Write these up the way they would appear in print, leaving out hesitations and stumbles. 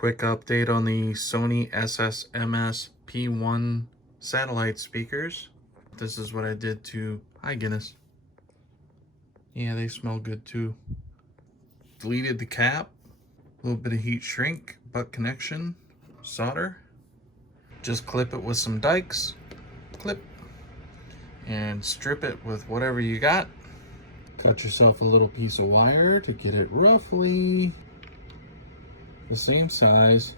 Quick update on the Sony SS-MSP1 satellite speakers. This is what I did to... Hi, Guinness. Yeah, they smell good too. Deleted the cap, a little bit of heat shrink, butt connection, solder. Just clip it with some dikes, clip, and strip it with whatever you got. Cut yourself a little piece of wire to get it roughly the same size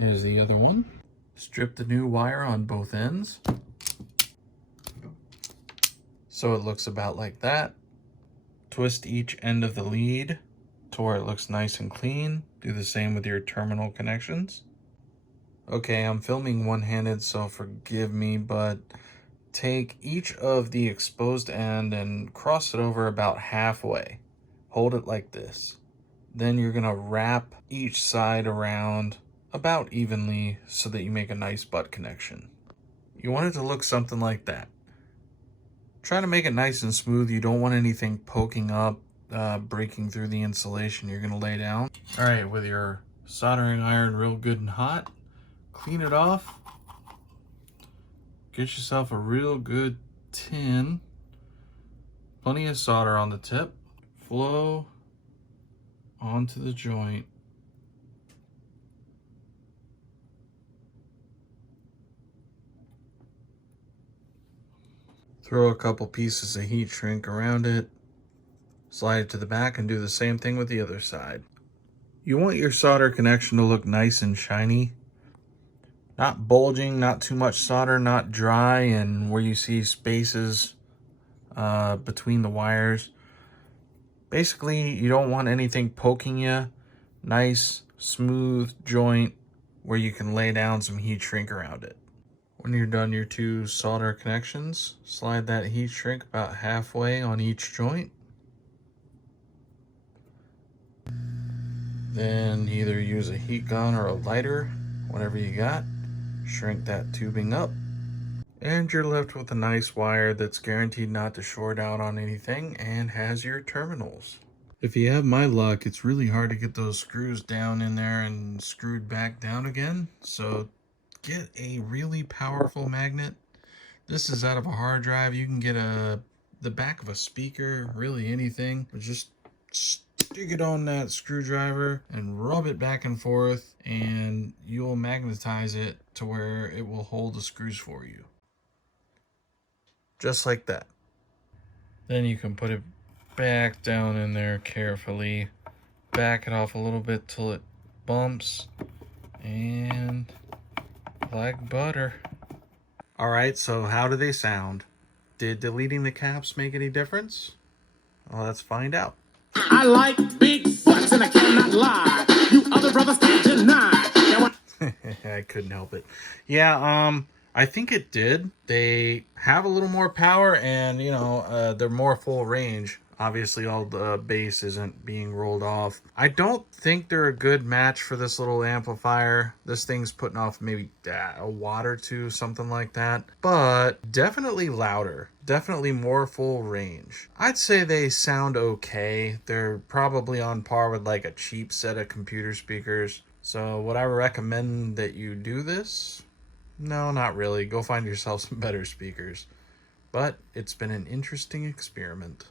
as the other one. Strip the new wire on both ends, so it looks about like that. Twist each end of the lead to where it looks nice and clean. Do the same with your terminal connections. Okay, I'm filming one-handed, so forgive me, but take each of the exposed end and cross it over about halfway. Hold it like this. Then you're gonna wrap each side around about evenly so that you make a nice butt connection. You want it to look something like that. Try to make it nice and smooth. You don't want anything poking up, breaking through the insulation you're gonna lay down. All right, with your soldering iron real good and hot, clean it off. Get yourself a real good tin. Plenty of solder on the tip. Flow onto the joint. Throw a couple pieces of heat shrink around it. Slide it to the back and do the same thing with the other side. You want your solder connection to look nice and shiny. Not bulging, not too much solder, not dry, and where you see spaces between the wires. Basically, you don't want anything poking you. Nice, smooth joint where you can lay down some heat shrink around it. When you're done your two solder connections, slide that heat shrink about halfway on each joint. Then either use a heat gun or a lighter, whatever you got. Shrink that tubing up. And you're left with a nice wire that's guaranteed not to short out on anything and has your terminals. If you have my luck, it's really hard to get those screws down in there and screwed back down again. So get a really powerful magnet. This is out of a hard drive. You can get the back of a speaker, really anything. Just stick it on that screwdriver and rub it back and forth, and you'll magnetize it to where it will hold the screws for you. Just like that. Then you can put it back down in there carefully. Back it off a little bit till it bumps, and like butter. All right, so how do they sound? Did deleting the caps make any difference? Well, let's find out. I like big butts and I cannot lie. You other brothers can't deny. I couldn't help it. Yeah, I think it did. They have a little more power, and you know, they're more full range. Obviously, all the bass isn't being rolled off. I don't think they're a good match for this little amplifier. This thing's putting off maybe a watt or two, something like that. But definitely louder. Definitely more full range. I'd say they sound okay. They're probably on par with like a cheap set of computer speakers. So would I recommend that you do this? No, not really. Go find yourself some better speakers. But it's been an interesting experiment.